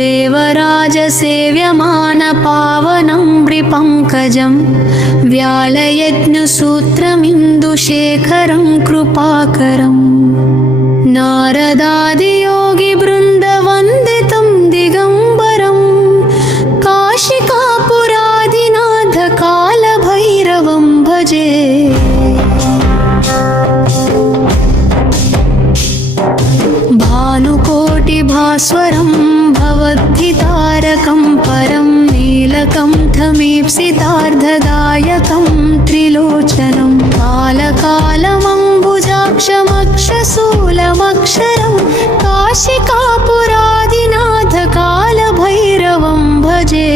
देवराजसेव्यमानपावनं वृपङ्कजं व्यालयज्ञसूत्रमिन्दुशेखरं कृपाकरं नारदादियोगिवृन्दवन्दितं दिगम्बरं काशिकापुरादिनाथकालभैरवं भजे। भानुकोटिभास्वरं भवद्धितारकं परं नीलकण्ठमीप्सितार्धदायकं त्रिलोचनं कालकालमम्बुजाक्षमक्षशूलमक्षरं काशिकापुरादिनाथकालभैरवं भजे।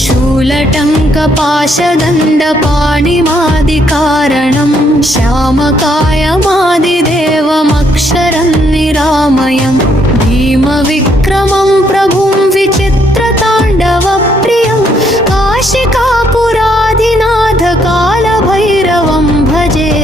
शूलटङ्कपाशदण्डपाणिमादिकारणं श्यामकायमादिदेवमक्षरं निरामयं भीमविक्रमं प्रभुं विचित्रताण्डवप्रियं काशिकापुरादिनाथकालभैरवं भजे।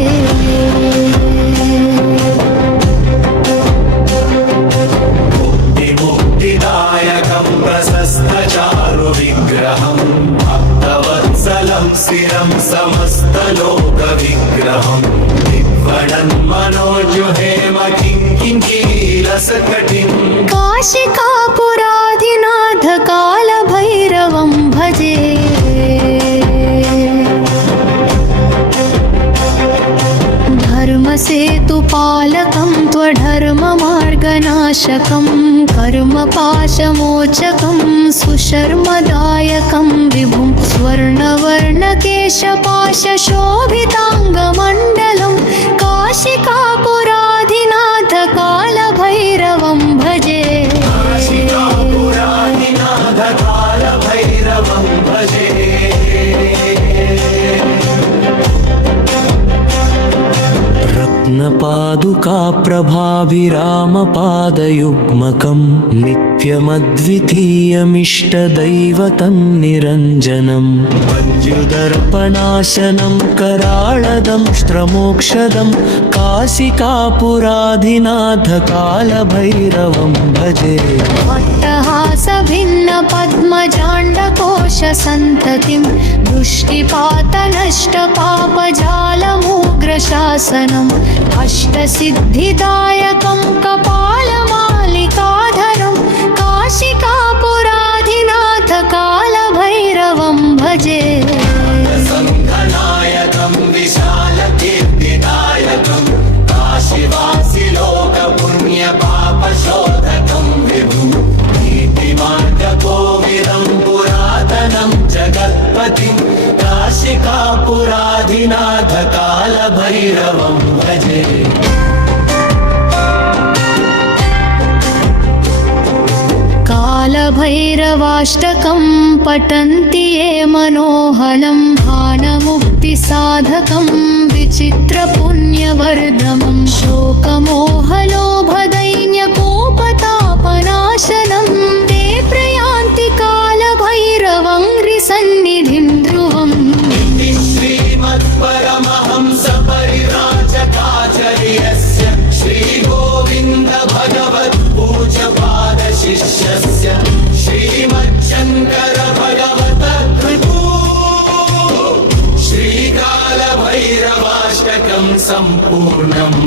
मुक्तिदायकं प्रशस्तचारुविग्रहं भक्तवत्सलं स्थिरं समस्तलोकविग्रहं दिग्वणन्मनोजुहेम किङ्किणीरसकटिं काशिकापुरादिनाथकालभैरवं भजे। धर्मसेतुपालकं त्वधर्ममार्गनाशकं कर्मपाशमोचकं सुशर्मदायकं विभुं स्वर्णवर्णकेशपाशशोभिताङ्गमण्डलं काशिकापुरादिनाथकालभैरवं भजे। काशिकापुरादिनाथकालभैरवं भजे। रत्नपादुकाप्रभाभिरामपादयुग्मकं नित्यमद्वितीयमिष्टदैवतं निरञ्जनं मञ्जुदर्पणाशनं कराळदंष्ट्रमोक्षदं काशिकापुरादिनाथकालभैरवं भजे। अट्टहासभिन्नपद्मजाण्डकोशसन्ततिं दृष्टिपातनष्टपापजालमुग्रशासनम् अष्टसिद्धिदायकं कपालमालिकाधरं काशिकापुरादिनाथकालभैरवं भजे। संघनायकं विशालकीर्तिदायकं काशीवासिलोकपुण्यपापशोधकं विभुं नीतिमार्गकोविदं पुरातनं जगत्पतिं काशिकापुरादिनाथकालभैरवं भजे। कालभैरवाष्टकं पठन्ति ये मनोहलं भानमुक्तिसाधकं विचित्रपुण्यवर्धनं शोकमोहलोभदैन्यकोपतापनाशनं ते प्रयान्ति कालभैरवं हृसन्निधिं ध्रुवम्। श्रीमत्परमहंसपरिव्राजकाचार्यस्य श्रीगोविन्द भगवत्पूज्यपादशिष्यस्य श्रीमच्छङ्कर भगवतकृपू श्रीकालभैरवाष्टकं सम्पूर्णम्।